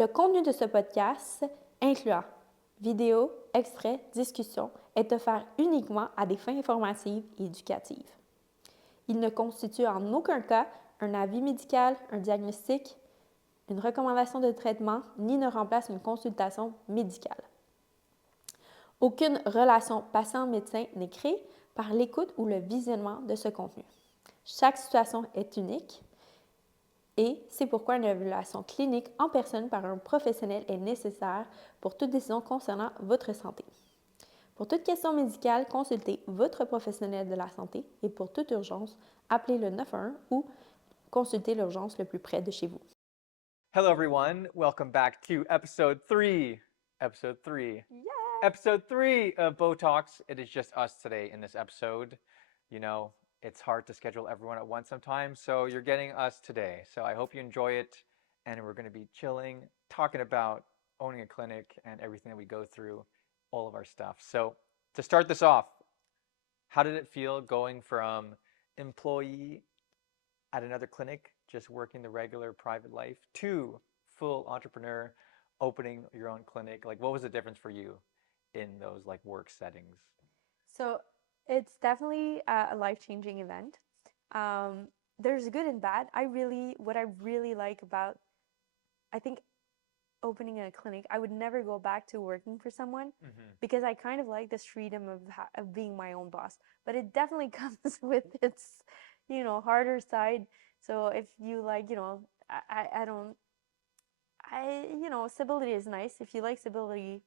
Le contenu de ce podcast, incluant vidéos, extraits, discussions, est offert uniquement à des fins informatives et éducatives. Il ne constitue en aucun cas un avis médical, un diagnostic, une recommandation de traitement, ni ne remplace une consultation médicale. Aucune relation patient-médecin n'est créée par l'écoute ou le visionnement de ce contenu. Chaque situation est unique et c'est pourquoi une évaluation clinique en personne par un professionnel est nécessaire pour toute décision concernant votre santé. Pour toute question médicale, consultez votre professionnel de la santé et pour toute urgence, appelez le 911 ou consultez l'urgence le plus près de chez vous. Hello, everyone. Welcome back to episode 3. Episode 3. Yeah. Episode 3 of Beau Talks. It is just us today in this episode. You know, it's hard to schedule everyone at once sometimes, so you're getting us today. So I hope you enjoy it, and we're going to be chilling, talking about owning a clinic and everything that we go through, all of our stuff. So to start this off, how did it feel going from employee at another clinic, just working the regular private life, to full entrepreneur, opening your own clinic? Like, what was the difference for you in those like work settings? So it's definitely a life-changing event. There's good and bad. What I really like about, I think, opening a clinic, I would never go back to working for someone because I kind of like this freedom of being my own boss. But it definitely comes with its, harder side. So if you like, stability is nice. If you like stability,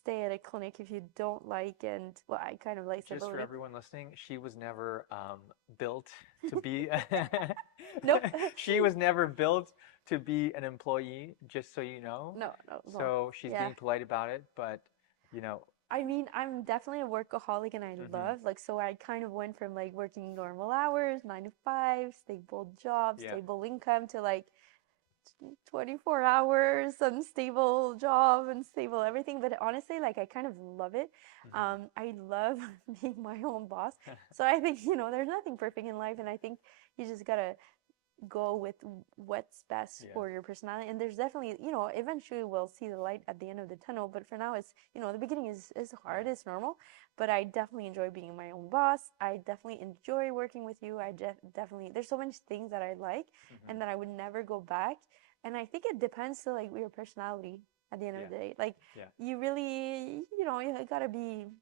stay at a clinic. If you don't like, and well, I kind of like Just for stability. everyone listening, she was never built to be. Nope. She was never built to be an employee, just so you know. No. So she's Yeah. being polite about it, but you know, I mean, I'm definitely a workaholic and I love, so I kind of went from like working normal hours, 9 to 5, stable job, Yeah. stable income to like 24 hours, unstable job, unstable everything. But honestly, like I kind of love it. I love being my own boss. So I think, there's nothing perfect in life. And I think you just gotta go with what's best Yeah. for your personality. And there's definitely, eventually we'll see the light at the end of the tunnel. But for now, it's, the beginning is hard, it's normal. But I definitely enjoy being my own boss. I definitely enjoy working with you. I definitely, there's so many things that I like and that I would never go back. And I think it depends to like your personality at the end of the day. Like Yeah. you really, you gotta be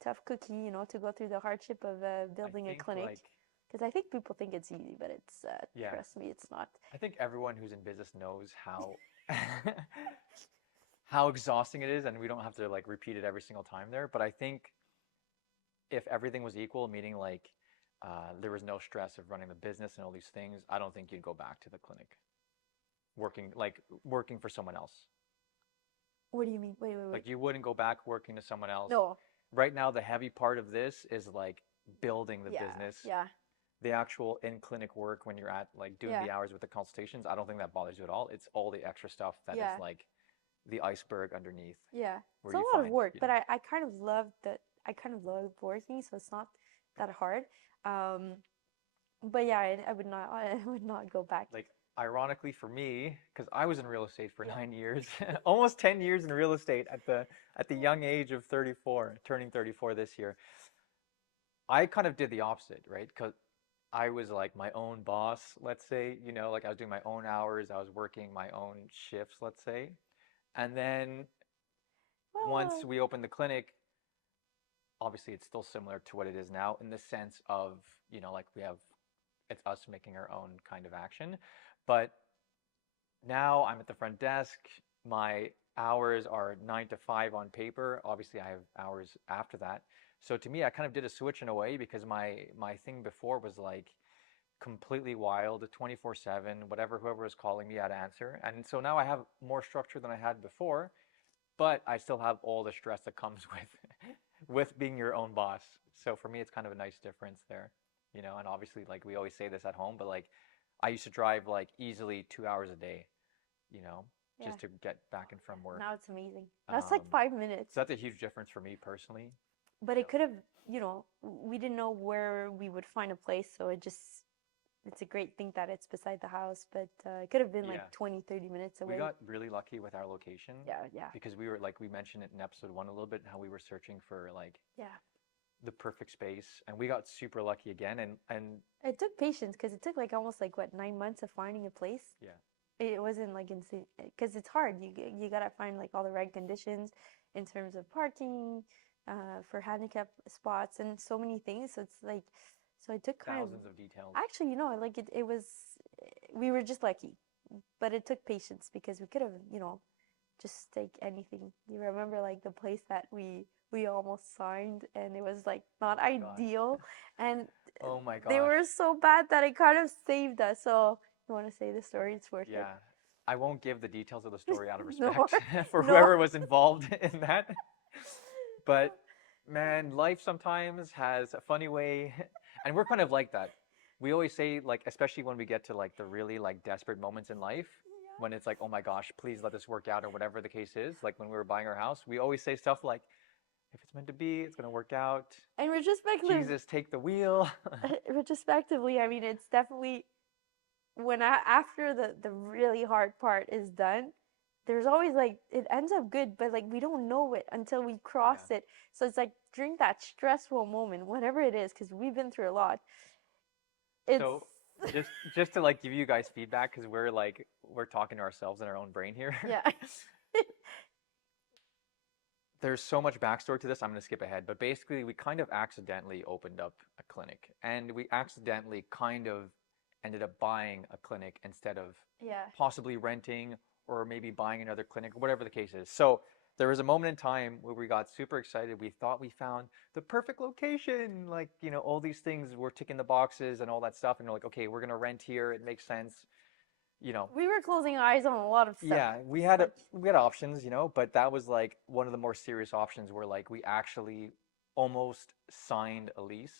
tough cookie, to go through the hardship of building a clinic. Like, because I think people think it's easy, but it's, Yeah. trust me, it's not. I think everyone who's in business knows how how exhausting it is, and we don't have to like repeat it every single time there. But I think if everything was equal, meaning like there was no stress of running the business and all these things, I don't think you'd go back to the clinic working for someone else. What do you mean? Wait. Like you wouldn't go back working to someone else. No. Right now, the heavy part of this is like building the business. Yeah. The actual in-clinic work when you're at like doing the hours with the consultations, I don't think that bothers you at all. It's all the extra stuff that is like the iceberg underneath. Yeah. It's a lot of work, but I kind of love that. I kind of love working, so it's not that hard. But yeah, I would not go back. Like ironically for me, because I was in real estate for 9 years, almost 10 years in real estate at the young age of 34, turning 34 this year. I kind of did the opposite, right? Because I was like my own boss, let's say, like I was doing my own hours, I was working my own shifts, let's say. And then once we opened the clinic, obviously it's still similar to what it is now in the sense of, like it's us making our own kind of action. But now I'm at the front desk. My hours are 9 to 5 on paper. Obviously, I have hours after that. So to me, I kind of did a switch in a way because my thing before was like completely wild, 24/7, whoever was calling me, I'd answer. And so now I have more structure than I had before, but I still have all the stress that comes with being your own boss. So for me, it's kind of a nice difference there, and obviously like we always say this at home, but like I used to drive like easily 2 hours a day, just to get back and from work. Now it's amazing. That's like 5 minutes. So that's a huge difference for me personally. But it could have, we didn't know where we would find a place, so it just it's a great thing that it's beside the house, but it could have been Yeah. like 20, 30 minutes We away. got really lucky with our location Yeah. because we were like we mentioned it in episode 1 a little bit how we were searching for like Yeah. the perfect space and we got super lucky again and It took patience because it took like almost like what 9 months of finding a place. yeah. It wasn't like insane because it's hard. You gotta find like all the right conditions in terms of parking, for handicap spots and so many things. So it's like, so it took kind of Thousands of details. actually, like it was, we were just lucky, but it took patience because we could have, just take anything. You remember like the place that we almost signed and it was like not Oh my gosh. ideal and Oh my they gosh. were so bad that it kind of saved us. So you want to say the story? It's worth it. Yeah. I won't give the details of the story out of No, respect for no. whoever was involved in that. But man, life sometimes has a funny way, and we're kind of like that. We always say like, especially when we get to like the really like desperate moments in life, when it's like, oh my gosh, please let this work out or whatever the case is. Like when we were buying our house, we always say stuff like, if it's meant to be, it's gonna work out. And retrospectively, Jesus, take the wheel. retrospectively, I mean, it's definitely after the really hard part is done, there's always like it ends up good, but like we don't know it until we cross Yeah. it. So it's like during that stressful moment, whatever it is, because we've been through a lot. It's So just to like give you guys feedback, because we're talking to ourselves in our own brain here. yeah. There's so much backstory to this. I'm going to skip ahead, but basically, we kind of accidentally opened up a clinic, and we accidentally kind of ended up buying a clinic instead of Yeah. possibly renting or maybe buying another clinic, whatever the case is. So there was a moment in time where we got super excited. We thought we found the perfect location. Like, all these things were ticking the boxes and all that stuff. And we're like, okay, we're going to rent here. It makes sense. We were closing eyes on a lot of stuff. Yeah, we had options, but that was like one of the more serious options where like we actually almost signed a lease.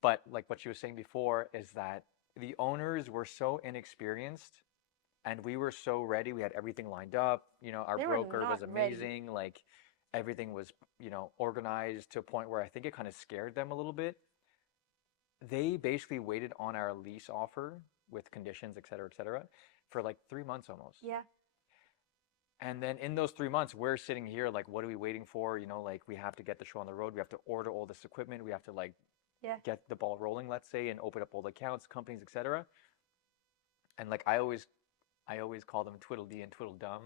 But like what you were saying before is that the owners were so inexperienced and we were so ready. We had everything lined up. Our They were broker was not ready. amazing. Like everything was, organized to a point where I think it kind of scared them a little bit. They basically waited on our lease offer with conditions, et cetera, for like 3 months almost. Yeah. And then in those 3 months, we're sitting here like, what are we waiting for? Like we have to get the show on the road. We have to order all this equipment. We have to like get the ball rolling, let's say, and open up all the accounts, companies, et cetera. And like I always call them Twiddledee and Twiddledum.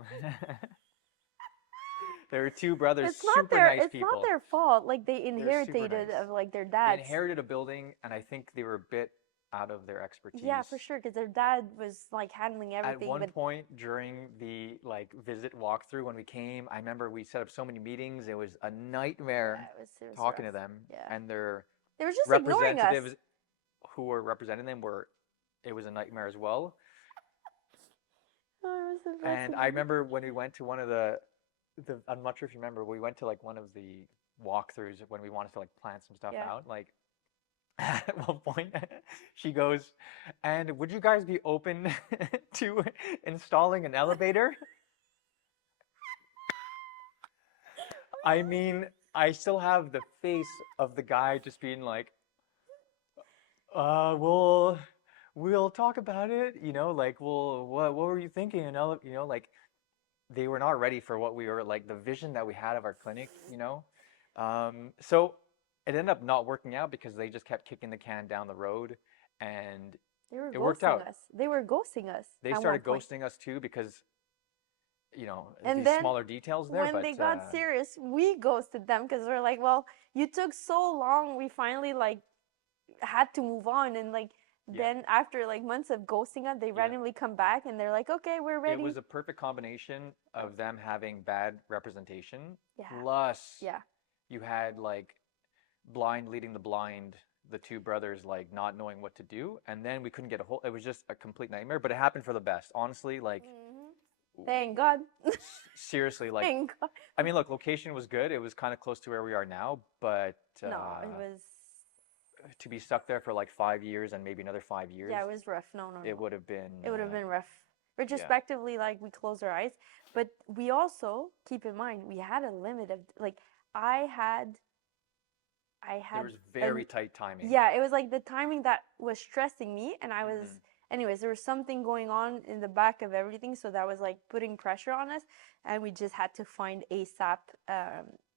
There were two brothers, It's not super their nice it's people. not their fault. Like they super inherited nice. of like their They dads. inherited a building, and I think they were a bit out of their expertise. Yeah, for sure, because their dad was like handling everything. At one but point during the like visit walkthrough when we came, I remember we set up so many meetings. It was a nightmare it was talking rough. to them, Yeah. and their They were just ignoring us. representatives who were representing them it was a nightmare as well. Oh, it was so And I fascinating. remember when we went to one of the I'm not sure if you remember, we went to like one of the walkthroughs when we wanted to like plan some stuff Yeah. out. Like at one point, she goes, "And would you guys be open to installing an elevator?" I mean, I still have the face of the guy just being like, we'll talk about it, like, well, what were you thinking? And, like, they were not ready for what we were, like, the vision that we had of our clinic, So it ended up not working out because they just kept kicking the can down the road, and They were it worked ghosting out. us. They were ghosting us. They at started one point. ghosting us too because, And these then smaller details there, when but they got serious, we ghosted them because we're like, well, you took so long. We finally like had to move on, and like then after like months of ghosting us, they randomly come back and they're like, okay, we're ready. It was a perfect combination of them having bad representation, Yeah. plus Yeah. you had like blind leading the blind, the two brothers like not knowing what to do, and then we couldn't get a hold. It was just a complete nightmare, but it happened for the best. Honestly, like Thank God. seriously, like Thank God. I mean, look, location was good. It was kind of close to where we are now, but No, it was. to be stuck there for like 5 years and maybe another 5 years, Yeah, it was rough. No. it would have been. It would have been rough. Retrospectively, like we closed our eyes, but we also keep in mind we had a limit of like I had I There had was very tight timing. yeah, it was like the timing that was stressing me, and I was, Mhm. anyways, there was something going on in the back of everything, so that was like putting pressure on us, and we just had to find ASAP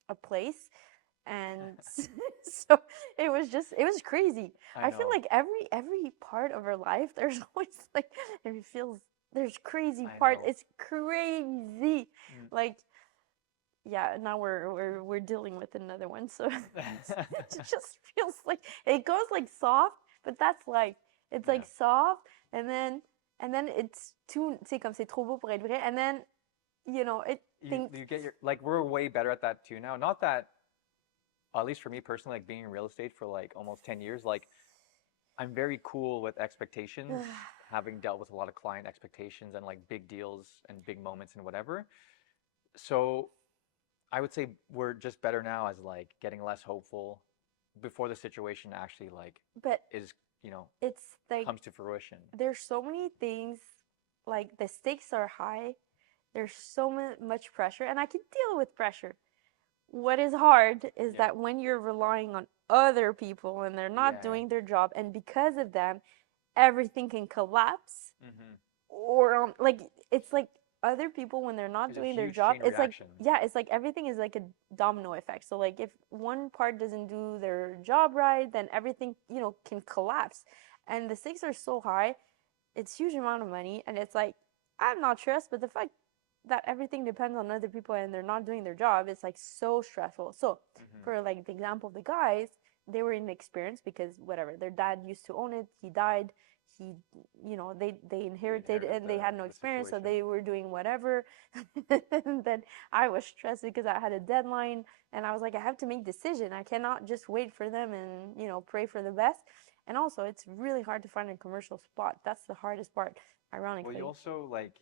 a place, and so it was crazy. I I feel know. like every part of our life, there's always like, it feels there's crazy I parts. know. It's crazy, Mm. like yeah, now we're dealing with another one, so it just feels like it goes like soft, but that's like it's Yeah. like soft, and then it's too, c'est comme c'est trop beau pour être vrai, and then it think You get your, like, we're way better at that too now. Not that, at least for me personally, like being in real estate for like almost 10 years, like I'm very cool with expectations, having dealt with a lot of client expectations and like big deals and big moments and whatever. So I would say we're just better now as like getting less hopeful before the situation actually like but is, you know, it's like comes to fruition. there's so many things, like the stakes are high, there's so much pressure, and I can deal with pressure. What is hard is Yeah. that when you're relying on other people and they're not Yeah. doing their job, and because of them everything can collapse, Mm-hmm. or like it's like other people when they're not There's a doing their huge job, chain it's like, reaction. yeah, it's like everything is like a domino effect. So like if one part doesn't do their job right, then everything can collapse, and the stakes are so high. It's huge amount of money, and it's like I'm not stressed, but the fact that everything depends on other people and they're not doing their job, it's like so stressful. So Mm-hmm. for like the example of the guys, they were inexperienced because whatever, their dad used to own it, he died, he they inherited Inherited and they had no the experience, so situation. they were doing whatever. And then I was stressed because I had a deadline, and I was like, I have to make decision, I cannot just wait for them and pray for the best. And also it's really hard to find a commercial spot. That's the hardest part, Well, you ironically, also like,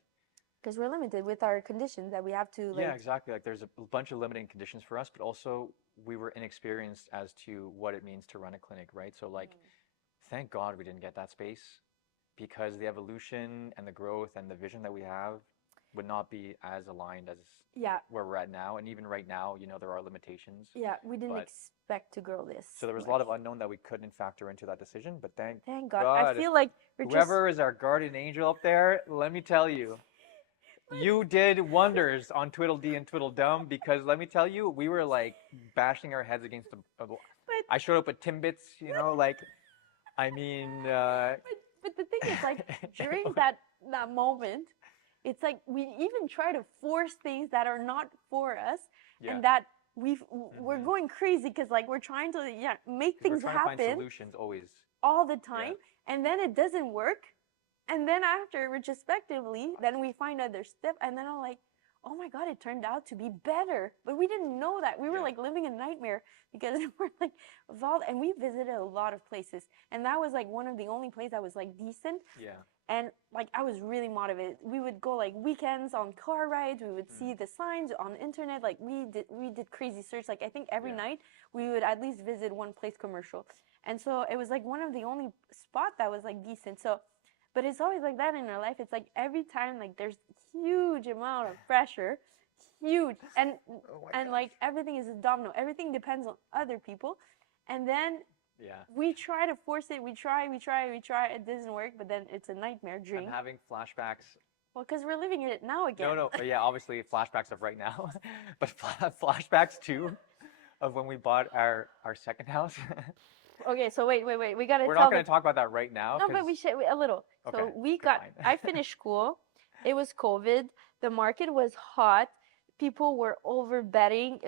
because we're limited with our conditions that we have to yeah, like. exactly. Like there's a bunch of limiting conditions for us, but also we were inexperienced as to what it means to run a clinic, right? So like, thank God we didn't get that space because the evolution and the growth and the vision that we have would not be as aligned as Yeah, where we're at now. And even right now, you know, there are limitations, yeah, we didn't but expect to grow this so there was a much. lot of unknown that we couldn't factor into that decision. But thank Thank God. I God, feel like we're just whoever is our guardian angel up there, let me tell you, you did wonders on Twiddledee and Twiddledum because let me tell you, we were like bashing our heads against the. but I showed up at Timbits, you know, like I mean, but the thing is, like, during that moment, it's like we even try to force things that are not for us, yeah, and that we're hmm, going crazy because like we're trying to, yeah, make because we're things trying to find happen solutions always. all the Yeah, time, and then it doesn't work, and then after retrospectively, then we find other stuff, and then I'm like, oh my God, it turned out to be better, but we didn't know that. We were yeah, like living a nightmare because we're like evolved, and we visited a lot of places, and that was like one of the only places that was like decent. yeah. And like I was really motivated. We would go like weekends on car rides, we would see Mm, the signs on the internet, like we did crazy search, like I think every yeah. night we would at least visit one place commercial. And so it was like one of the only spot that was like decent. So but it's always like that in our life. It's like every time like there's huge amount of pressure, huge, Oh my and gosh. like everything is a domino, everything depends on other people, and then Yeah. we try to force it. We try. It doesn't work, but then it's a nightmare I'm dream. having flashbacks. Well, because we're living it now No, again. no, yeah, obviously flashbacks of right now, but flashbacks too of when we bought our second house. Okay, so wait. We gotta We're not tell going the. to talk about that right now No, because but we should a little. okay, So we okay, got. fine. I finished school. It was COVID. The market was hot. People were Overbidding,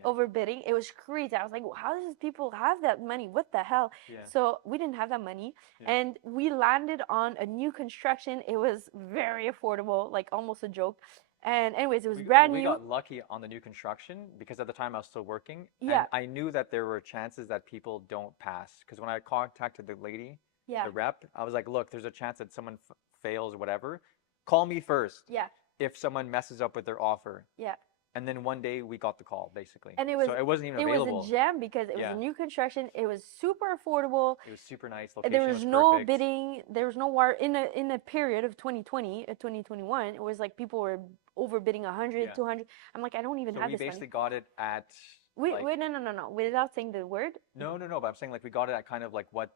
yeah. overbidding. It was crazy. I was like, how does people have that money? What the hell? Yeah, So we didn't have that money, yeah. and we landed on a new construction. It was very affordable, like almost a joke. And anyways, it was brand We new. got lucky on the new construction because at the time I was still working Yeah, and I knew that there were chances that people don't pass because when I contacted the lady, yeah, the rep, I was like, look, there's a chance that someone fails or whatever. Call me first yeah, if someone messes up with their offer. yeah. And then one day we got the call basically. And So it wasn't even it was a available. gem because it was a Yeah. new construction. It was super affordable. It was super nice. There Location was was no perfect. bidding. There was no war in a period of 2020, 2021. It was like people were overbidding 100, Yeah. 200. I'm like, I don't even So have we this money. basically got it at Like, wait, no. Without saying the word, no, but I'm saying like we got it at kind of like what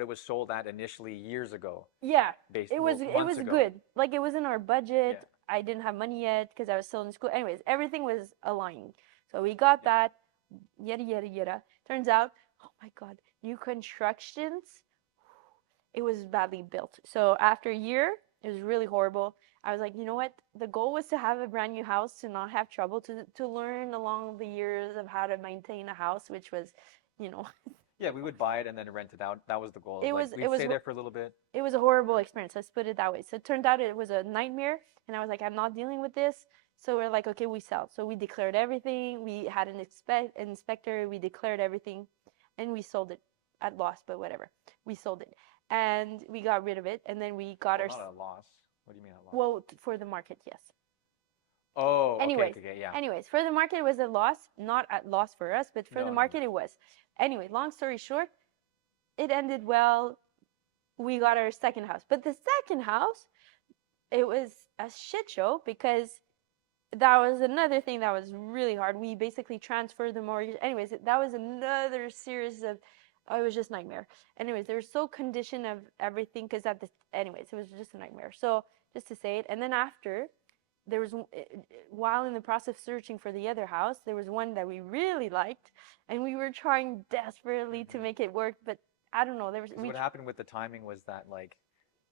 it was sold at initially years ago, yeah, it months was ago. good. Like it was in our budget. Yeah. I didn't have money yet because I was still in school. Anyways, everything was aligned. So we got that. Yada yada yada. Turns out, oh my God, new constructions. It was badly built. So after a year, it was really horrible. I was like, you know what? The goal was to have a brand new house, to not have trouble, to learn along the years of how to maintain a house, which was, you know, Yeah, we would buy it and then rent it out. That was the goal. it Like was it we'd was stay there for a little bit. it was a horrible experience. Let's put it that way. So it turned out it was a nightmare, and I was like, I'm not dealing with this. So we're like, okay, we sell. So we declared everything. We had an inspector. We declared everything, and we sold it at loss, but whatever. We sold it, and we got rid of it, and then we got Well, our not at a loss. What do you mean at a loss? well for the market, yes. Oh, Anyways, okay, yeah. anyways, for the market it was a loss, not at loss for us, but for the No. market it was. Anyway, long story short, it ended well. We got our second house, but the second house, it was a shit show because that was another thing that was really hard. We basically transferred the mortgage. Anyways, that was another series of, oh, it was just nightmare. Anyways, they were so conditioned of everything because anyways, it was just a nightmare. So just to say it, and then after, there was, while in the process of searching for the other house, there was one that we really liked, and we were trying desperately to make it work, but I don't know. There was What happened with the timing was that like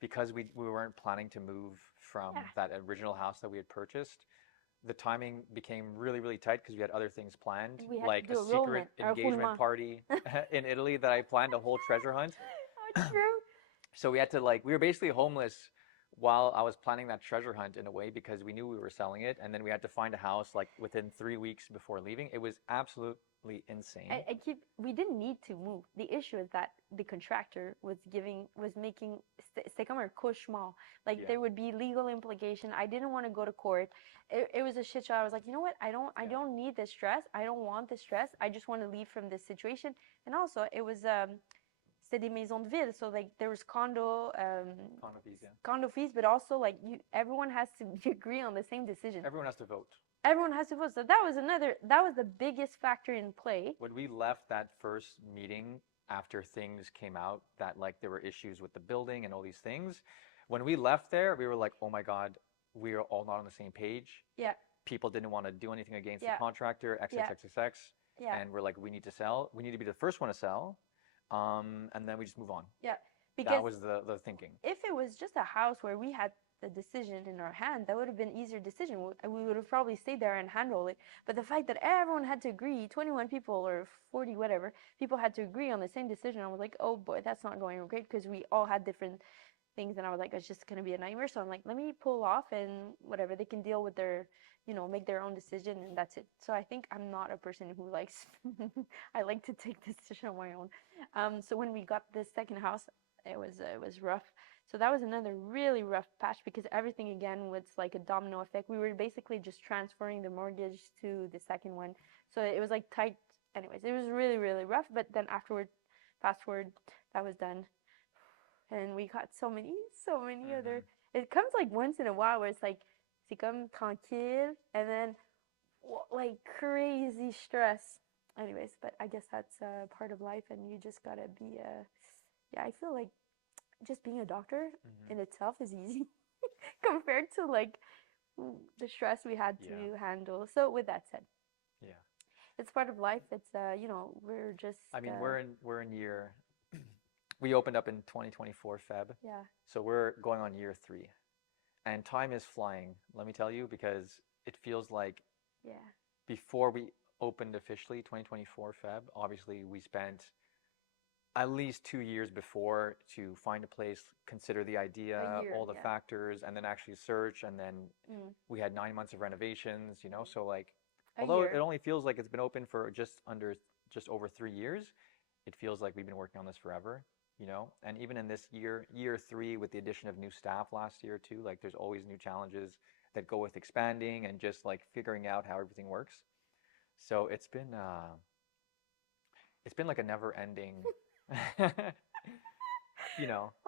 because we weren't planning to move from that original house that we had purchased, the timing became really tight because we had other things planned, we had like to do a a secret roulement or a engagement roulement. party in Italy that I planned a whole treasure hunt. Oh, true. So we had to like we were basically homeless while I was planning that treasure hunt in a way because we knew we were selling it, and then we had to find a house like within 3 weeks before leaving. It was absolutely insane. We didn't need to move. The issue is that the contractor was making, c'est comme un cauchemar. Like there would be legal implication. I didn't want to go to court. It was a shit show. I was like, you know what? I don't need this stress. I don't want this stress. I just want to leave from this situation. And also, it was c'était des maisons de ville, so like there was condo fees, yeah. condo fees, but also like everyone has to agree on the same decision. Everyone has to vote. Everyone has to vote. So that was the biggest factor in play. When we left that first meeting after things came out that like there were issues with the building and all these things, when we left there, we were like, oh my God, we are all not on the same page. Yeah. People didn't want to do anything against the contractor, XXXX. Yeah. And we're like, we need to sell. We need to be the first one to sell. And then we just move on. Yeah. Because that was the thinking. If it was just a house where we had the decision in our hand, that would have been an easier decision. We would have probably stayed there and handled it. But the fact that everyone had to agree, 21 people or 40, whatever, people had to agree on the same decision, I was like, oh boy, that's not going great because we all had different things. And I was like, it's just going to be a nightmare. So I'm like, let me pull off and whatever, they can deal with their, make their own decision and that's it. So I think I'm not a person who likes, I like to take decision on my own. So when we got this second house, it was rough. So that was another really rough patch because everything again was like a domino effect. We were basically just transferring the mortgage to the second one. So it was like tight. Anyways, it was really rough. But then afterward, fast forward, that was done. And we got so many other. It comes like once in a while where it's like, c'est comme tranquille, and then like crazy stress. Anyways, but I guess that's part of life, and you just gotta be yeah, I feel like just being a doctor in itself is easy compared to like the stress we had to handle. So with that said, it's part of life. It's we're just. I mean, we're in year. We opened up in 2024 Feb. Yeah. So we're going on year 3, and time is flying. Let me tell you, because it feels like. Yeah. Before we opened officially, 2024 Feb. Obviously, we spent at least 2 years before to find a place, consider the idea, all the factors, and then actually search. And then we had 9 months of renovations, so like, although it only feels like it's been open for just over 3 years, it feels like we've been working on this forever, and even in this year 3 with the addition of new staff last year too, like there's always new challenges that go with expanding and just like figuring out how everything works. So it's been like a never ending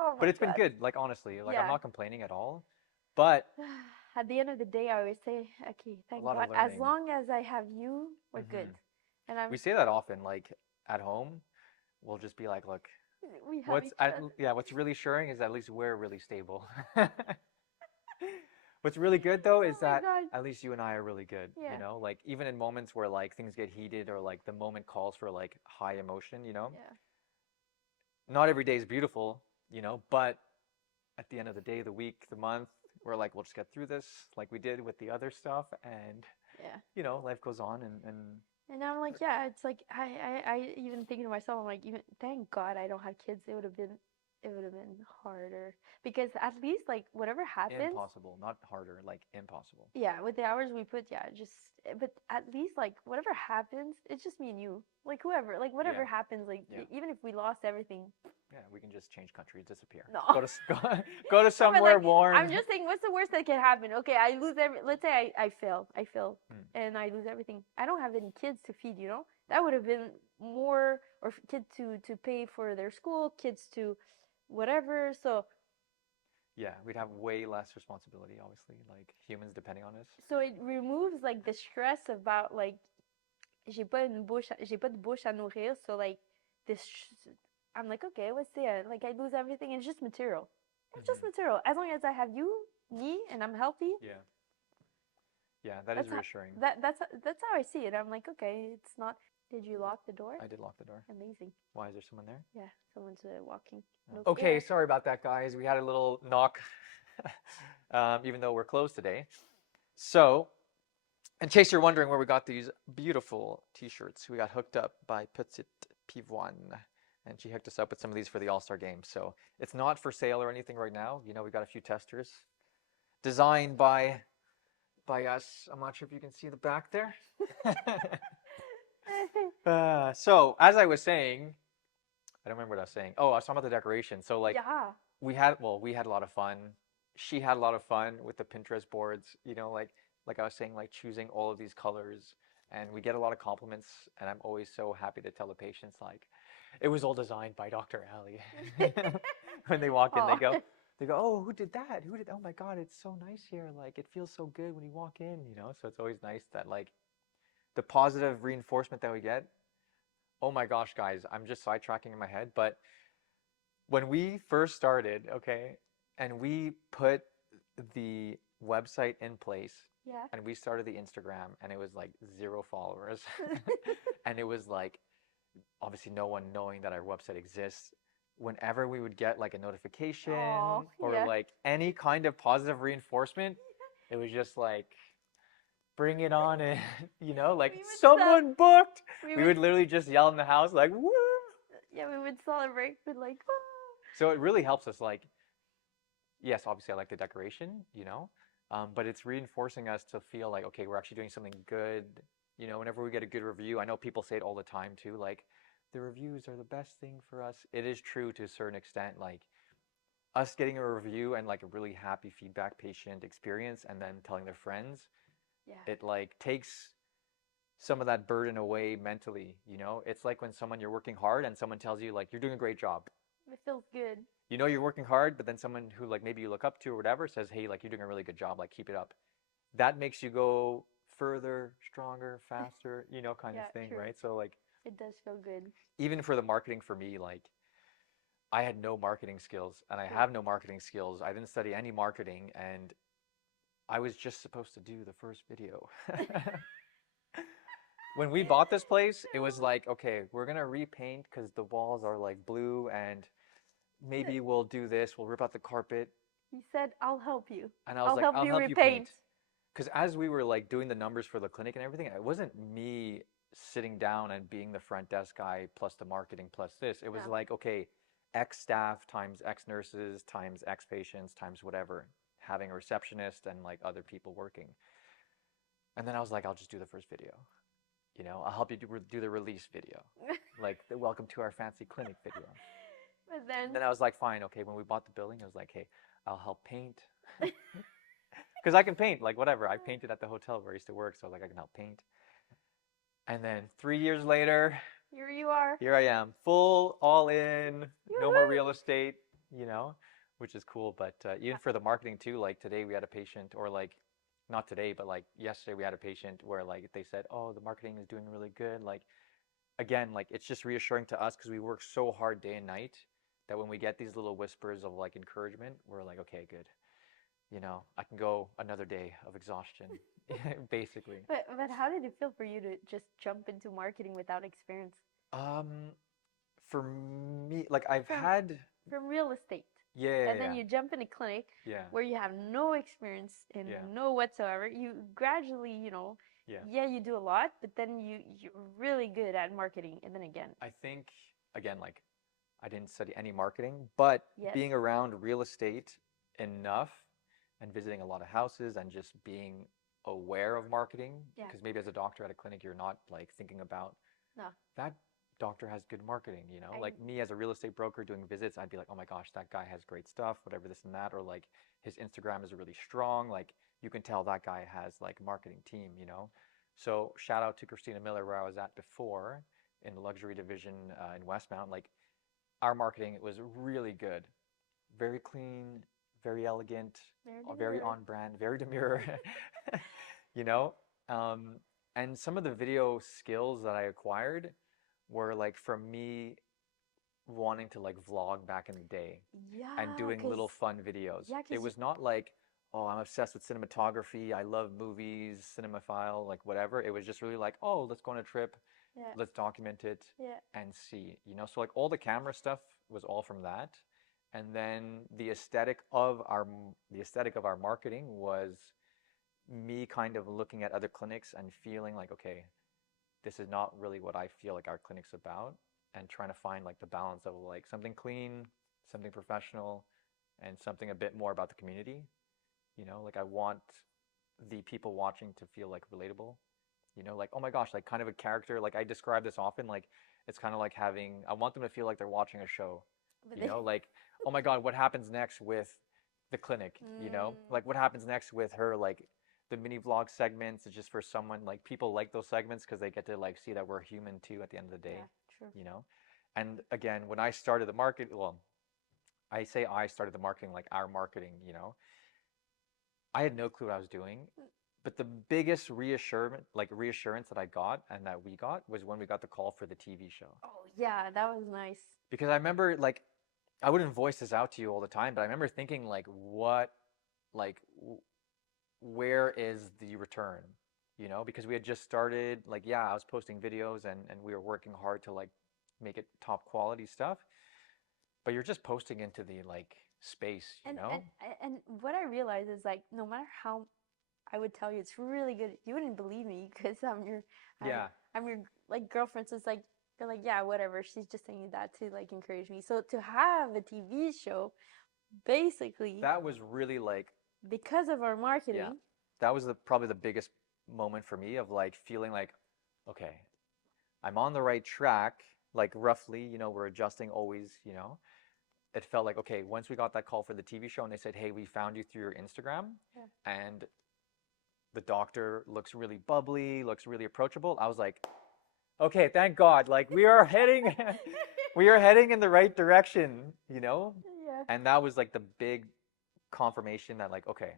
Oh but it's been good, like honestly, like I'm not complaining at all, but at the end of the day I always say, okay, thank God, as long as I have you, we're good. And I'm We say that often, like at home, we'll just be like, look, we have each other. what's really assuring is at least we're really stable. What's really good though is Oh my that God. at least you and I are really good, you Yeah. know? Like even in moments where like things get heated or like the moment calls for like high emotion, you know? Yeah. Not every day is beautiful, you know, but at the end of the day, the week, the month, we're like, we'll just get through this like we did with the other stuff and Yeah. you know, life goes on And I'm like, yeah, it's like I even thinking to myself, I'm like, even thank God I don't have kids. It would have been harder because at least like whatever happens, impossible, not harder, like impossible. yeah, with the hours we put, yeah, just but at least like whatever happens, it's just me and you. Like whoever, like Yeah. whatever happens, like Yeah. even if we lost everything, Yeah, we can just change country, disappear. no. Go to go to No, but somewhere like warm. I'm just saying, what's the worst that can happen? Okay, I lose every. Let's say I fail, Hmm. and I lose everything. I don't have any kids to feed. You know, that would have been more, or kids to pay for their school, kids to whatever. So Yeah, we'd have way less responsibility, obviously, like humans depending on us. so it removes like the stress about like j'ai pas de bouche à nourrir. So like this, I'm like okay, what's there? Like I lose everything. It's just material. It's just material. As long as I have you, me, and I'm healthy. Yeah. Yeah, that is That's how reassuring. that's how I see it. I'm like, okay, it's not. Did you lock the door? I did lock the door. Amazing. Why is there someone there? Yeah, someone's walking. No Okay, care. sorry about that, guys. We had a little knock, even though we're closed today. So, in case you're wondering where we got these beautiful t-shirts, we got hooked up by Petite Pivoine, and she hooked us up with some of these for the All-Star Game. So, it's not for sale or anything right now. You know, we got a few testers. Designed by us. I'm not sure if you can see the back there. So, as I was saying, I don't remember what I was saying. Oh, I was talking about the decoration. So, like, Yeah. we had a lot of fun. She had a lot of fun with the Pinterest boards, you know, like I was saying, like choosing all of these colors. And we get a lot of compliments, and I'm always so happy to tell the patients like, it was all designed by Dr. Ali. When they walk in, Oh. they go, oh, who did that? Who did? Oh my God, it's so nice here. Like it feels so good when you walk in, you know. So it's always nice that like the positive reinforcement that we get. Oh my gosh, guys, I'm just sidetracking in my head, but when we first started, okay, and we put the website in place Yeah. and we started the Instagram and it was like 0 followers and it was like obviously no one knowing that our website exists. Whenever we would get like a notification Oh, or yeah. like any kind of positive reinforcement, it was just like bring it on in, you know, like We would someone booked. we We would would literally just yell in the house like woo. yeah, we would celebrate with like So it really helps us like yes, obviously I like the decoration, you know, but it's reinforcing us to feel like, okay, we're actually doing something good. You know, whenever we get a good review, I know people say it all the time too, like the reviews are the best thing for us. It is true to a certain extent, like us getting a review and like a really happy feedback patient experience and then telling their friends, yeah. it like takes some of that burden away mentally, you know? It's like when someone you're working hard and someone tells you like you're doing a great job. It feels good. You know you're working hard, but then someone who like maybe you look up to or whatever says, "Hey, like you're doing a really good job, like keep it up." That makes you go further, stronger, faster, you know, kind of Yeah, thing, true. right? So like It does feel good. even for the marketing for me, like I had no marketing skills and I True. have no marketing skills. I didn't study any marketing and I was just supposed to do the first video. When we bought this place, it was like, okay, we're gonna repaint because the walls are like blue and maybe we'll do this, we'll rip out the carpet. He said, "I'll help you. And I was I'll like, help I'll you help you repaint." paint. Because as we were like doing the numbers for the clinic and everything, it wasn't me sitting down and being the front desk guy plus the marketing plus this. It was Yeah. like, okay, X staff times X nurses times X patients times whatever, having a receptionist and like other people working. And then I was like, I'll just do the first video. You know, I'll help you do the release video, like the welcome to our fancy clinic video. But And then then I was like, fine, okay. When we bought the building, I was like, hey, I'll help paint. Because I can paint, like whatever. I painted at the hotel where I used to work, so like I can help paint. And then 3 years later, here you are. here I am, full, all in, no more Yoo-hoo! real estate, you know, which is cool. But even for the marketing too, like today we had a patient, or like not today, but like yesterday we had a patient where like they said, "Oh, the marketing is doing really good." Like again, like it's just reassuring to us because we work so hard day and night that when we get these little whispers of like encouragement, we're like, "Okay, good. I can go another day of exhaustion." Basically. But how did it feel for you to just jump into marketing without experience Um, for me, like I've from had, from real estate? yeah, yeah, And then yeah, you jump in a clinic yeah, where you have no experience and yeah, no whatsoever. You gradually, yeah. yeah, you do a lot, but then you're really good at marketing. And then again, I think again, like I didn't study any marketing, but yes, being around real estate enough and visiting a lot of houses and just being aware of marketing, yeah, because maybe as a doctor at a clinic, you're not like thinking about no, that doctor has good marketing, I, Like me as a real estate broker doing visits, I'd be like, oh my gosh, that guy has great stuff, whatever this and that, or like his Instagram is really strong. Like you can tell that guy has like a marketing team. So shout out to Christina Miller where I was at before in the luxury division in Westmount. Like our marketing was really good, very clean, very elegant, very very demure. on brand, very demure, you know? Um, and some of the video skills that I acquired were like from me wanting to like vlog back in the day and Yeah, doing little fun videos. yeah, It 'cause was not like, oh, I'm obsessed with cinematography, I love movies, cinemaphile, like whatever. It was just really like, oh, let's go on a trip, yeah, let's document it yeah, and see. So like all the camera stuff was all from that. And then the aesthetic of our marketing was me kind of looking at other clinics and feeling like, okay, this is not really what I feel like our clinic's about, and trying to find like the balance of like something clean, something professional, and something a bit more about the community. Like I want the people watching to feel like relatable. Like oh my gosh, like kind of a character. Like I describe this often. Like it's kind of like I want them to feel like they're watching a show. but they, Like oh my God, what happens next with the clinic? mm, Like what happens next with her? Like the mini vlog segments is just for someone like people like those segments because they get to like see that we're human too at the end of the day, yeah, true. you know? And again, when I started the market, well, I say I started the marketing, like our marketing, I had no clue what I was doing. But the biggest reassurance that I got and that we got was when we got the call for the TV show. Oh yeah, that was nice. Because I remember like I wouldn't voice this out to you all the time, but I remember thinking like like where is the return? Because we had just started, like, yeah, I was posting videos and we were working hard to like make it top quality stuff, but you're just posting into the like space, you And know? and and what I realized is like no matter how I would tell you it's really good, you wouldn't believe me because I'm Yeah, I'm your like girlfriend. So it's like you're like yeah whatever. She's just saying that to like encourage me. So to have a TV show, basically that was really like, because of our yeah, marketing, that was probably the biggest moment for me of like feeling like, okay, I'm on the right track, like roughly, we're adjusting always. It felt like, okay, once we got that call for the TV show and they said, hey, we found you through your Instagram yeah. and the doctor looks really bubbly, looks really approachable. I was like, okay, thank God. Like we are heading we are heading in the right direction. Yeah, And that was like the big confirmation that like, okay,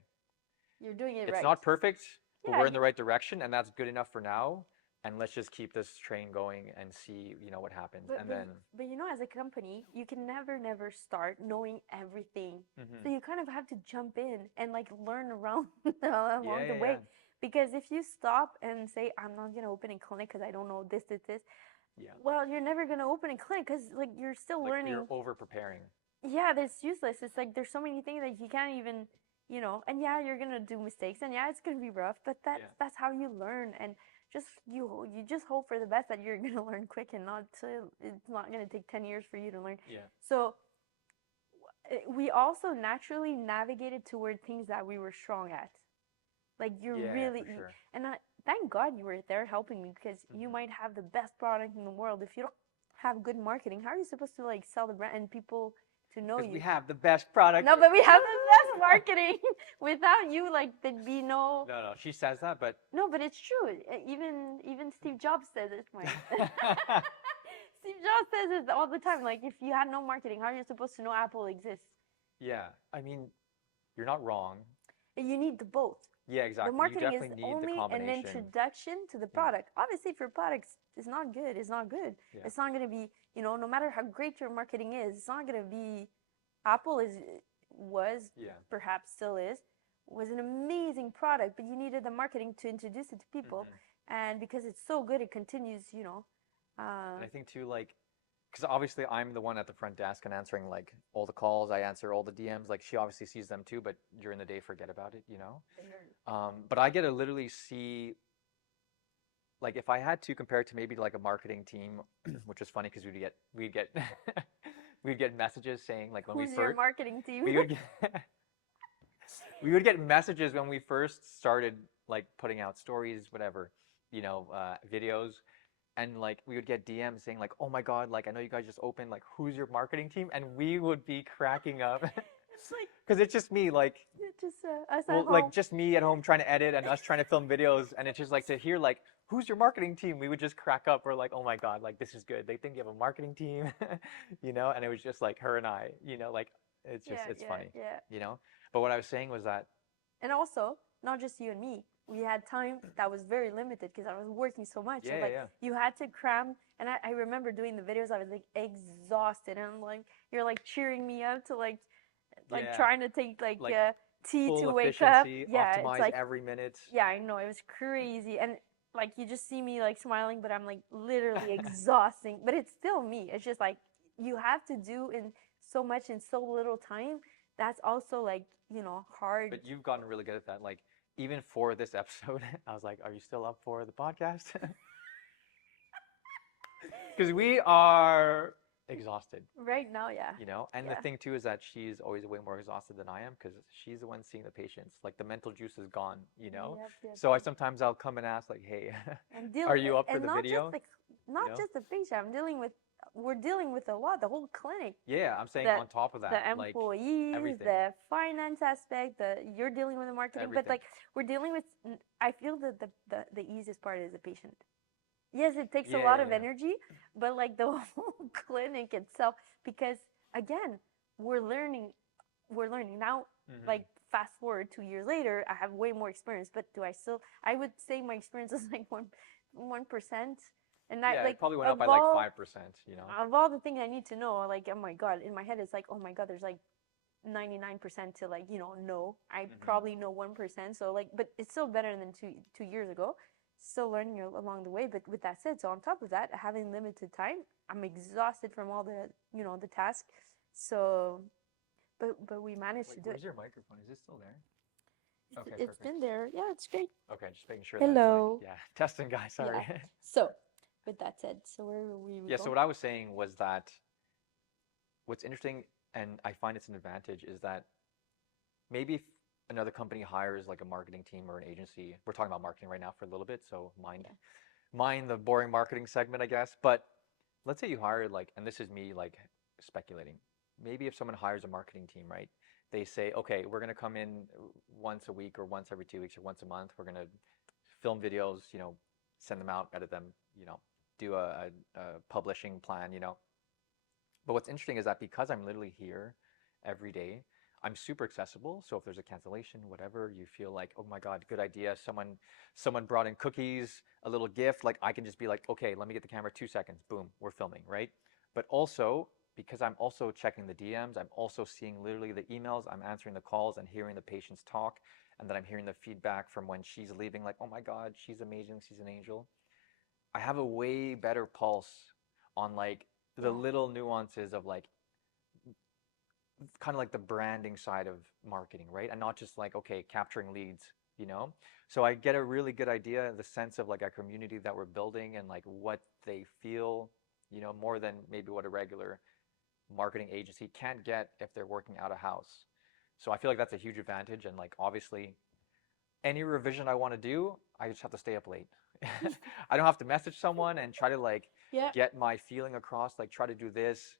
you're doing it it's right. not perfect, but Yeah, we're in the right direction and that's good enough for now. And let's just keep this train going and see, what happens. but And but then but as a company, you can never start knowing everything. mhm. So you kind of have to jump in and like learn around Yeah, along the yeah, yeah. way. Because if you stop and say, I'm not gonna open a clinic because I don't know this, Yeah. well, you're never gonna open a clinic because like you're still Like you're learning. over preparing. Yeah, that's useless. It's like there's so many things that you can't even. And yeah, you're gonna do mistakes, and yeah, it's gonna be rough, but that's Yeah. that's how you learn, and you just hope for the best that you're gonna learn quick and not it's not gonna take 10 years for you to learn. Yeah. So we also naturally navigated toward things that we were strong at. Like you're Yeah, really, for sure. and thank God you were there helping me because you Mhm. might have the best product in the world if you don't have good marketing. How are you supposed to like sell the brand and people to know Because we you? have the best product. No, but we have the best marketing. Without you, like there'd be no. No, no, she says that, but No, but it's true. Even Steve Jobs says it. Steve Jobs says it all the time. Like if you had no marketing, how are you supposed to know Apple exists? yeah, I mean, you're not wrong. You need the both. Yeah, The exactly. You marketing is definitely need the only an combination. introduction to the Yeah. product. Obviously, if your product is not good, it's not good. Yeah. It's not going to be, no matter how great your marketing is, it's not going to be. Apple was, Yeah. perhaps still is, was an amazing product, but you needed the marketing to introduce it to people. And because it's so good, it continues, And I think too, like, because obviously I'm the one at the front desk and answering like all the calls. I answer all the DMs. Like she obviously sees them too, but during the day, forget about it, you know? But I get to literally see, like, if I had to compare it to maybe like a marketing team, which is funny because we'd get we'd get messages saying like when we who's your first marketing team? we would get we would get messages when we first started like putting out stories, whatever, videos, and like we would get DMs saying like, "Oh my God, like I know you guys just opened, like who's your marketing team?" And we would be cracking up It's like because it's just me, like, it's just us at well, home. like just me at home trying to edit and us trying to film videos, and it's just like to hear like, "Who's your marketing team?" We would just crack up. We're like, "Oh my God, like this is good. They think you have a marketing team," and it was just like her and I, like it's funny, Yeah. you know. But what I was saying was that, And also, not just you and me, we had time that was very limited because I was working so much. So, yeah, like, yeah, you had to cram. And I remember doing the videos, I was like exhausted. And I'm like, you're like cheering me up to like yeah, trying to take like like tea full to wake up. efficiency, Yeah, it's optimize like, every minute. yeah, I know. It was crazy. And like, you just see me like smiling, but I'm like literally exhausting. But it's still me. It's just like you have to do in so much in so little time. That's also like, hard. But you've gotten really good at that. Like even for this episode, I was like, "Are you still up for the podcast?" Because we are exhausted, Right now, yeah. And the Yeah. thing too is that she's always way more exhausted than I am because she's the one seeing the patients. Like the mental juice is gone. Yep. So I'll come and ask like, "Hey, And are you up for and the not just video?" You not know? just the patient. We're dealing with a lot, the whole clinic. Yeah, I'm saying The on top of that, the like employees, everything, the finance aspect, you're dealing with the marketing, but everything. like we're dealing with I feel that the easiest part is the patient. Yes, it takes a Yeah, lot yeah, of yeah. energy, but like the whole clinic itself, because again, we're learning now. Hmm. Like fast forward 2 years later, I have way more experience, but do I still? I would say my experience is like 1%, and I Yeah, it like probably went up by like 5%. of all the things I need to know. Like, oh my god, in my head it's like, oh my god, there's like 99% to like know. I Hmm. probably know 1%, so like, but it's still better than 2 years ago. Still learning along the way, but with that said, so on top of that, having limited time, I'm exhausted from all the the task. So, but we managed Wait, to do it. where's your microphone? Is it still there? Okay, It's perfect. in there. Yeah, it's great. Okay, just making sure that it's like, Hello. yeah, testing guys, Yeah. sorry. So, with that said, so where were we Yeah, so going? what I was saying was that what's interesting and I find it's an advantage is that maybe if another company hires like a marketing team or an agency, we're talking about marketing right now for a little bit, so Yeah. mind the boring marketing segment, I guess. But let's say you hire like, and this is me like speculating, maybe if someone hires a marketing team, right? They say, okay, we're gonna come in once a week or once every 2 weeks or once a month. We're gonna film videos, send them out, edit them, do a publishing plan. But what's interesting is that because I'm literally here every day, I'm super accessible. So if there's a cancellation, whatever, you feel like, oh my God, good idea. Someone brought in cookies, a little gift, like I can just be like, okay, let me get the camera 2 seconds. Boom, we're filming, right? But also because I'm also checking the DMs, I'm also seeing literally the emails, I'm answering the calls and hearing the patients talk, and then I'm hearing the feedback from when she's leaving, like, oh my God, she's amazing, she's an angel. I have a way better pulse on like the Yeah. little nuances of like kind of like the branding side of marketing, right? And not just like, okay, capturing leads. So I get a really good idea, the sense of like a community that we're building and like what they feel, more than maybe what a regular marketing agency can't get if they're working out of house. So I feel like that's a huge advantage. And like obviously any revision I want to do, I just have to stay up late. I don't have to message someone and try to like Yeah. get my feeling across, like try to do this.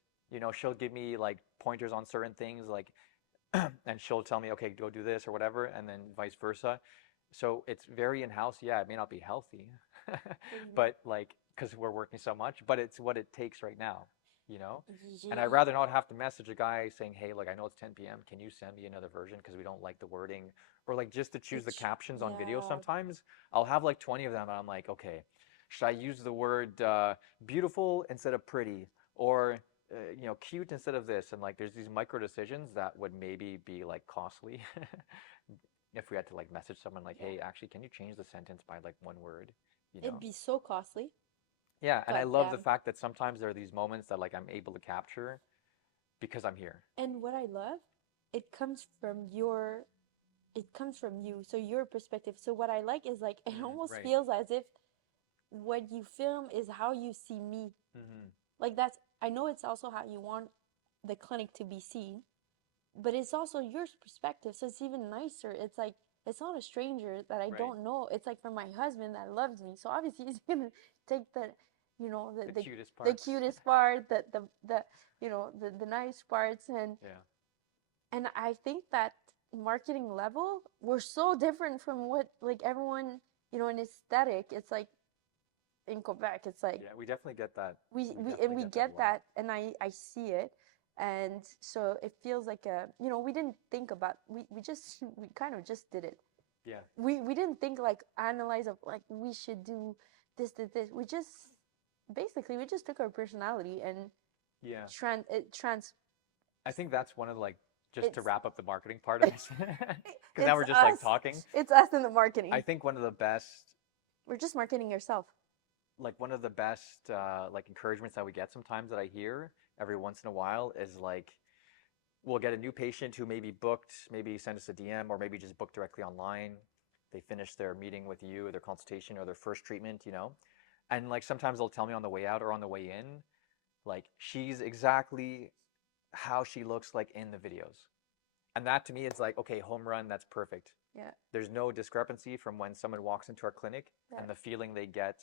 She'll give me like pointers on certain things, like, and she'll tell me, okay, go do this or whatever, and then vice versa. So it's very in-house. Yeah, it may not be healthy, What do you mean? but like, because we're working so much, but it's what it takes right now, you know? And I'd Yeah. rather not have to message a guy saying, hey, like, I know it's 10 p.m. Can you send me another version because we don't like the wording? Or like just to choose the captions on video Yeah. sometimes, I'll have like 20 of them and I'm like, okay, should I use the word beautiful instead of pretty? Or you know, cute instead of this? And like there's these micro decisions that would maybe be like costly if we had to like message someone like, Yeah. hey, actually, can you change the sentence by like one word? You It'd know? be so costly. Yeah, and I God love the damn. fact that sometimes there are these moments that like I'm able to capture because I'm here. And what I love, it comes from you, so your perspective. So what I like is like it almost Right. feels as if what you film is how you see me. Hmm. Like that's I know it's also how you want the clinic to be seen, but it's also your perspective, so it's even nicer. It's like it's not a stranger that I Right. don't know. It's like from my husband that loves me. So obviously he's gonna take the you know The cutest the parts. cutest part, the you know the nice parts Yeah. and I think that marketing level we're so different from what like everyone you know in aesthetic. It's like in Quebec, it's like Yeah, we definitely get that. We and definitely we get that a get lot. that and I see it and so it feels like a you know we didn't think about we just we kind of just did it Yeah. we didn't think like analyze of like we should do this we just basically we just took our personality and Yeah. trans I think that's one of the, like just to it's wrap up the marketing part of this because now it's we're just like us talking. it's us in the I marketing think one of the best we're just marketing yourself one of the best like encouragements that we get sometimes that I hear every once in a while is like we'll get a new patient who maybe booked, maybe send us a DM or maybe just book directly online. They finish their meeting with you, their consultation or their first treatment, you know. And like sometimes they'll tell me on the way out or on the way in, like she's exactly how she looks like in the videos. And that to me is like, okay, home run, that's perfect. yeah There's no discrepancy from when someone walks into our clinic yeah and the feeling they get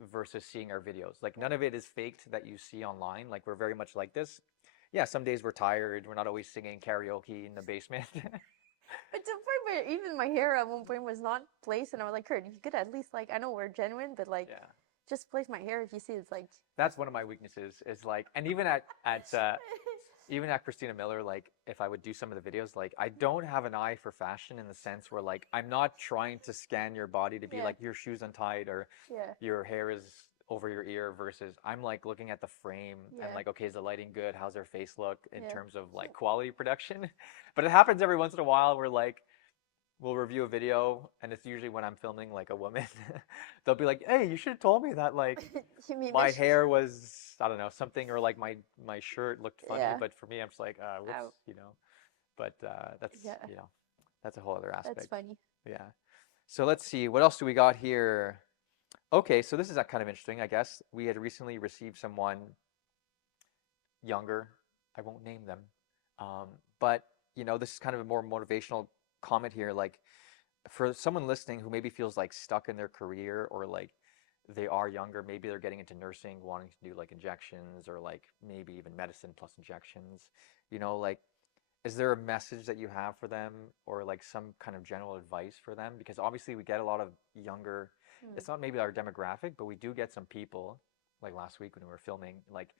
versus seeing our videos. Like none of it is faked that you see online. Like we're very much like this. Yeah, some days we're tired. We're not always singing karaoke in the basement. but to the point where even my hair at one point was not placed and I was like Kurt you could at least like I know we're genuine but like Yeah. just place my hair if you see it's like That's one of my weaknesses is like, and even even at Christina Miller, like if I would do some of the videos, like I don't have an eye for fashion in the sense where like I'm not trying to scan your body to be yeah like your shoes untied or yeah your hair is over your ear versus I'm like looking at the frame and yeah like, okay, is the lighting good? How's their face look in yeah terms of like quality production? But it happens every once in a while where like we'll review a video and it's usually when I'm filming like a woman. They'll be like, hey, you should have told me that like you mean my hair was, I don't know, something or like my shirt looked funny. yeah But for me, I'm just like, whoops, oh you know. But that's, yeah you know, that's a whole other that's aspect. funny Yeah. So let's see, what else do we got here? Okay, so this is kind of interesting, I guess. We had recently received someone younger. I won't name them. Um, but, you know, this is kind of a more motivational comment here. Like, for someone listening who maybe feels like stuck in their career or like they are younger, maybe they're getting into nursing, wanting to do like injections or like maybe even medicine plus injections, you know, like, is there a message that you have for them or like some kind of general advice for them? Because obviously we get a lot of younger, hmm. it's not maybe our demographic, but we do get some people like last week when we were filming, like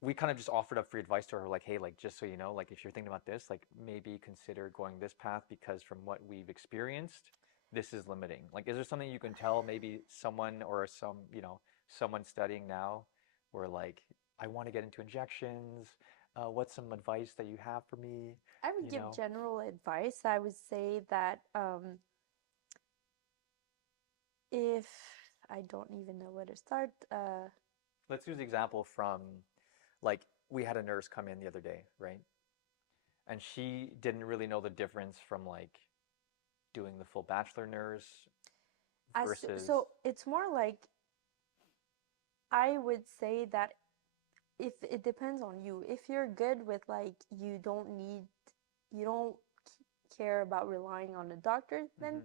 we kind of just offered up free advice to her, like, hey, like, just so you know, like, if you're thinking about this, like, maybe consider going this path because from what we've experienced, this is limiting. Like, is there something you can tell maybe someone or some, you know, someone studying now where, like, I want to get into injections? What's some advice that you have for me? I would You give know? general advice. I would say that if I don't even know where to start, Let's use the example from, like, we had a nurse come in the other day, right? And she didn't really know the difference from, like, doing the full bachelor nurse versus so it's more like I would say that if it depends on you. If you're good with like you don't care about relying on the doctor, then Mhm.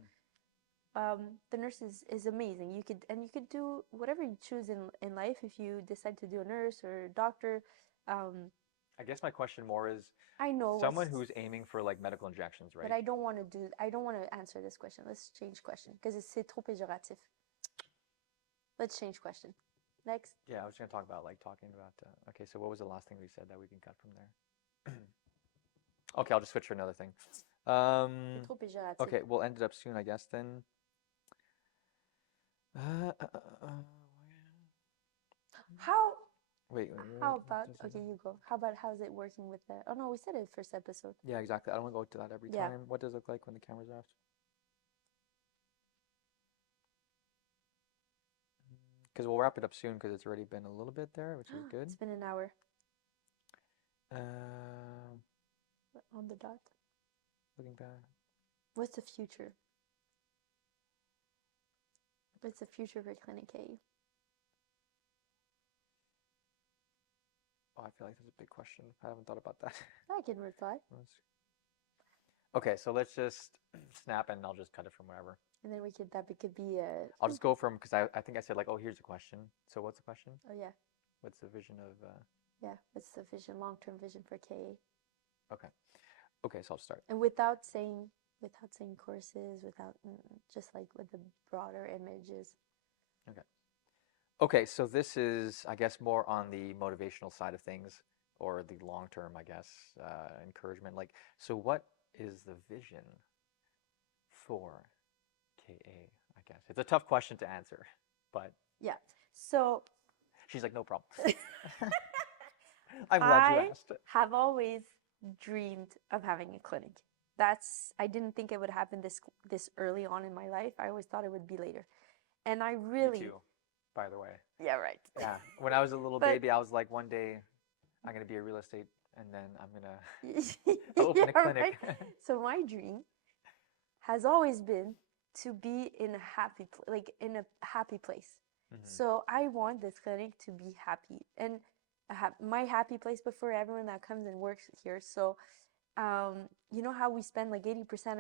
the nurse is amazing. You could do whatever you choose in life if you decide to do a nurse or a doctor. Um, I guess my question more is I know someone what's, who's aiming for like medical injections, but right? I don't want to answer this question. Let's change question because c'est trop péjoratif. Let's change question. Next. Yeah, I was going to talk about like talking about. Okay, so what was the last thing we said that we can cut from there? Okay, I'll just switch for another thing. C'est trop péjoratif. Okay, we'll end it up soon, I guess then. Uh, uh, uh, uh, How wait. how about okay, you go. How about how's it working with the oh no, we said it first episode. Yeah, exactly. I don't want to go to that every Yeah. time. What does it look like when the camera's off? Because we'll wrap it up soon because it's already been a little bit there, which is good. It's been an hour Um, on the dot. looking back. What's the future? What's the future for Clinique KA? Oh, I feel like that's a big question. I haven't thought about that. I can reply. Okay, so let's just snap and I'll just cut it from wherever. And then we could that could be I'll just go from because I think I said like, oh, here's a question. So what's the question? oh yeah. What's the vision of? Yeah, what's the vision, long-term vision for KA? Okay, okay, so I'll start. And without saying courses, without just like with the broader images. Okay. Okay, so this is, I guess, more on the motivational side of things or the long term, I guess, encouragement. Like, so what is the vision for KA, I guess? It's a tough question to answer, but Yeah. So she's like, no problem. I'm glad you asked. have always dreamed of having a clinic. I didn't think it would happen this early on in my life. I always thought it would be later. And I really Me too, by the way. Yeah, right. Yeah. When I was a little But- baby, I was like, one day I'm gonna be a real estate and then I'm gonna open a Yeah, clinic. right. So my dream has always been to be in a in a happy place. So I want this clinic to be happy and my happy place, but for everyone that comes and works here. So, you know how we spend like 80%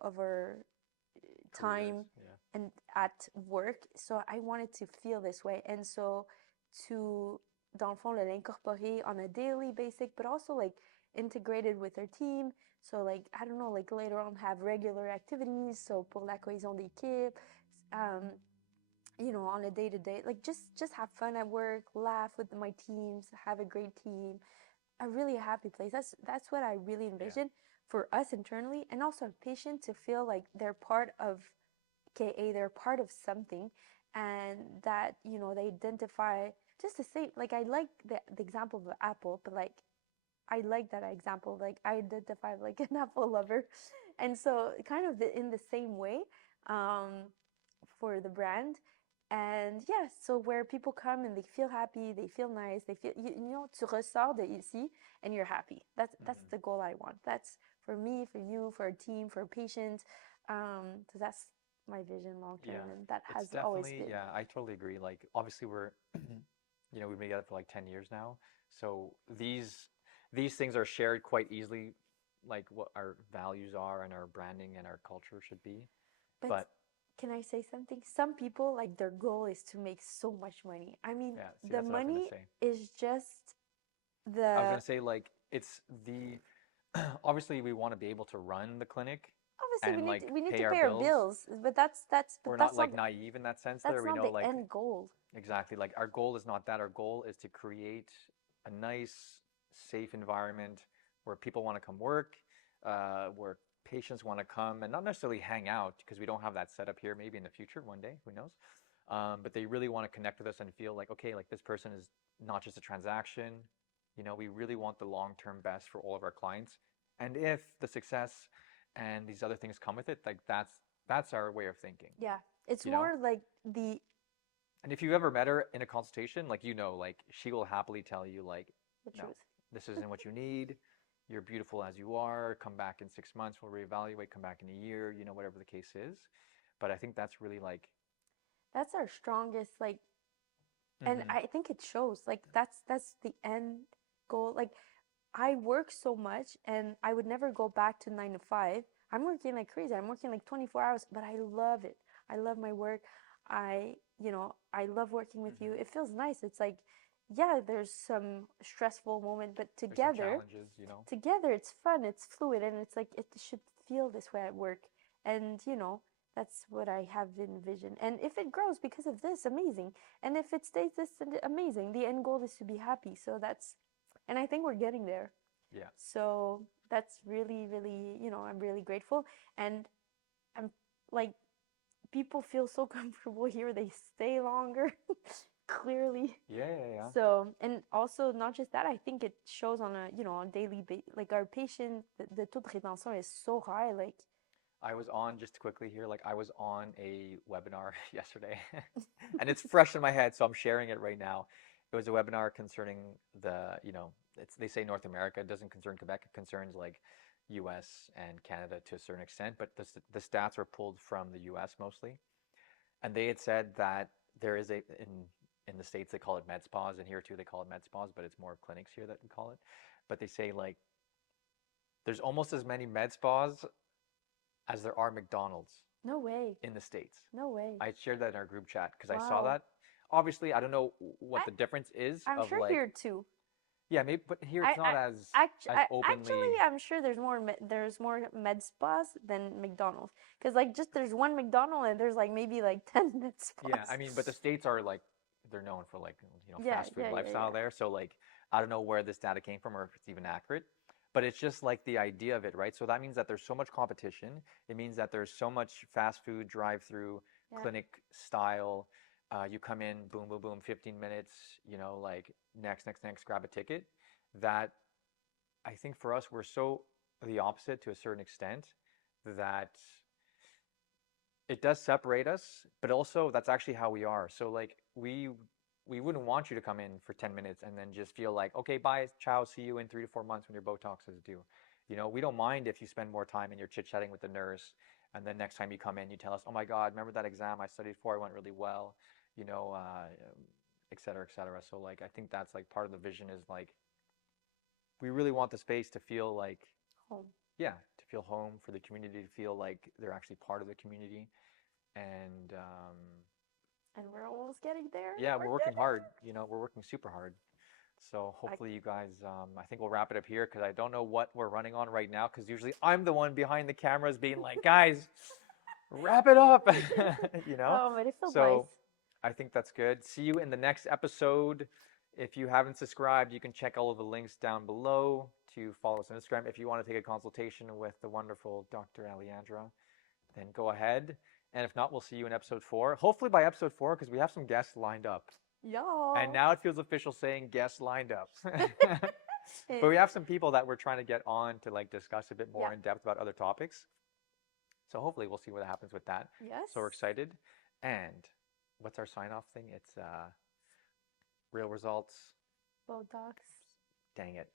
of our time and at work. So I wanted to feel this way, and so to dans le fond l'incorporer on a daily basis, but also like integrated with our team. So like I don't know, like later on have regular activities. So pour la cohésion d'équipe, you know, on a day to day, like just have fun at work, laugh with my teams, have a great team, a really happy place. That's what I really envision for us internally, and also a patient to feel like they're part of KA, they're part of something, and that you know they identify just the same. Like I like the example of Apple, but like I like that example. Like I identify like an Apple lover, and so kind of in the same way for the brand. And yeah, so where people come and they feel happy, they feel nice, they feel you know, tu ressors de ici and you're happy. That's the goal I want. That's for me, for you, for our team, for patients. So that's my vision long term, and that has always been. Yeah, I totally agree. Like obviously we're you know, we've been together for like 10 years now. So these things are shared quite easily, like what our values are and our branding and our culture should be. But can I say something? Some people, like, their goal is to make so much money. I mean, yeah, see, the that's what I was gonna money say. is just I was gonna say like it's the obviously we want to be able to run the clinic obviously and like we need pay to our pay our bills, but We're that's not like naive in that sense there. that's We not know the like end goal. exactly like our goal is not that. Our goal is to create a nice, safe environment where people want to come work, where patients want to come and not necessarily hang out because we don't have that set up here. Maybe in the future, one day, who knows? But they really want to connect with us and feel like, okay, like this person is not just a transaction. You know, we really want the long-term best for all of our clients. And if the success and these other things come with it, like that's our way of thinking. Yeah, it's You know? more like the And if you've ever met her in a consultation, like you know, like she will happily tell you, like, no, truth. this isn't what you need. You're beautiful as you are. Come back in 6 months. We'll reevaluate. Come back in a year. You know, whatever the case is. But I think that's really like That's our strongest like, and I think it shows. Like that's the end goal. Like I work so much, and I would never go back to 9 to 5. I'm working like crazy. I'm working like 24 hours, but I love it. I love my work. You know, I love working with you. It feels nice. It's like, yeah, there's some stressful moment, but there's some together, challenges, you know. together it's fun. It's fluid, and it's like it should feel this way at work. And you know, That's what I have envisioned. And if it grows because of this, amazing. And if it stays this, amazing. The end goal is to be happy. So and I think we're getting there. Yeah. So that's really, really, I'm really grateful. And I'm like, people feel so comfortable here. They stay longer, clearly. Yeah. So, and also not just that, I think it shows on a daily basis. Like our patient, the taux de rétention is so high. Like, I was on, just quickly here, like I was on a webinar yesterday and it's fresh in my head, so I'm sharing it right now. It was a webinar concerning they say North America, it doesn't concern Quebec, it concerns like US and Canada to a certain extent, but the stats were pulled from the US mostly. And they had said that there is in the States they call it med spas, and here too they call it med spas, but it's more clinics here that we call it. But they say like there's almost as many med spas as there are McDonald's no way. in the States. No way. I shared that in our group chat because I saw Wow. that. Obviously, I don't know what the difference is I'm of sure like, here too. yeah, maybe, but here it's not as openly. Actually, I'm sure there's more med spas than McDonald's. Because like just there's one McDonald's and there's like maybe like 10 med spas. Yeah, I mean, but the States are like they're known for like Yeah, fast food yeah, lifestyle there. So like I don't know where this data came from or if it's even accurate, but it's just like the idea of it, right? So that means that there's so much competition. It means that there's so much fast food drive-through Yeah. clinic style. You come in, boom, boom, boom, 15 minutes, like next, grab a ticket. That I think for us, we're so the opposite to a certain extent that it does separate us, but also that's actually how we are. So like we wouldn't want you to come in for 10 minutes and then just feel like, okay, bye, ciao, see you in 3 to 4 months when your Beau Talks is due. We don't mind if you spend more time and you're chit-chatting with the nurse, and then next time you come in, you tell us, oh my God, remember that exam I studied for? It went really well, et cetera, et cetera. So like, I think that's like part of the vision is like, we really want the space to feel like Home. yeah, to feel home, for the community to feel like they're actually part of the community. And we're almost getting there. yeah, we're working hard. We're working super hard. So hopefully you guys, I think we'll wrap it up here because I don't know what we're running on right now because usually I'm the one behind the cameras being like, guys, wrap it up. Oh, but it feels So nice. I think that's good. See you in the next episode. If you haven't subscribed, you can check all of the links down below to follow us on Instagram. If you want to take a consultation with the wonderful Dr. Allyandra, then go ahead. And if not, we'll see you in episode 4. Hopefully by episode 4, because we have some guests lined up. Yeah. And now it feels official saying guests lined up. But we have some people that we're trying to get on to like discuss a bit more in depth about other topics. So hopefully we'll see what happens with that. Yes. So we're excited. And what's our sign-off thing? It's real results. Beau Talks. Dang it.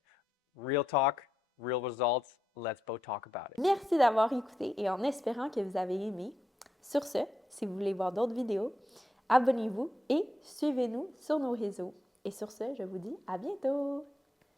Real talk, real results. Let's Beau Talk about it. Merci d'avoir écouté et en espérant que vous avez aimé. Sur ce, si vous voulez voir d'autres vidéos, abonnez-vous et suivez-nous sur nos réseaux. Et sur ce, je vous dis à bientôt!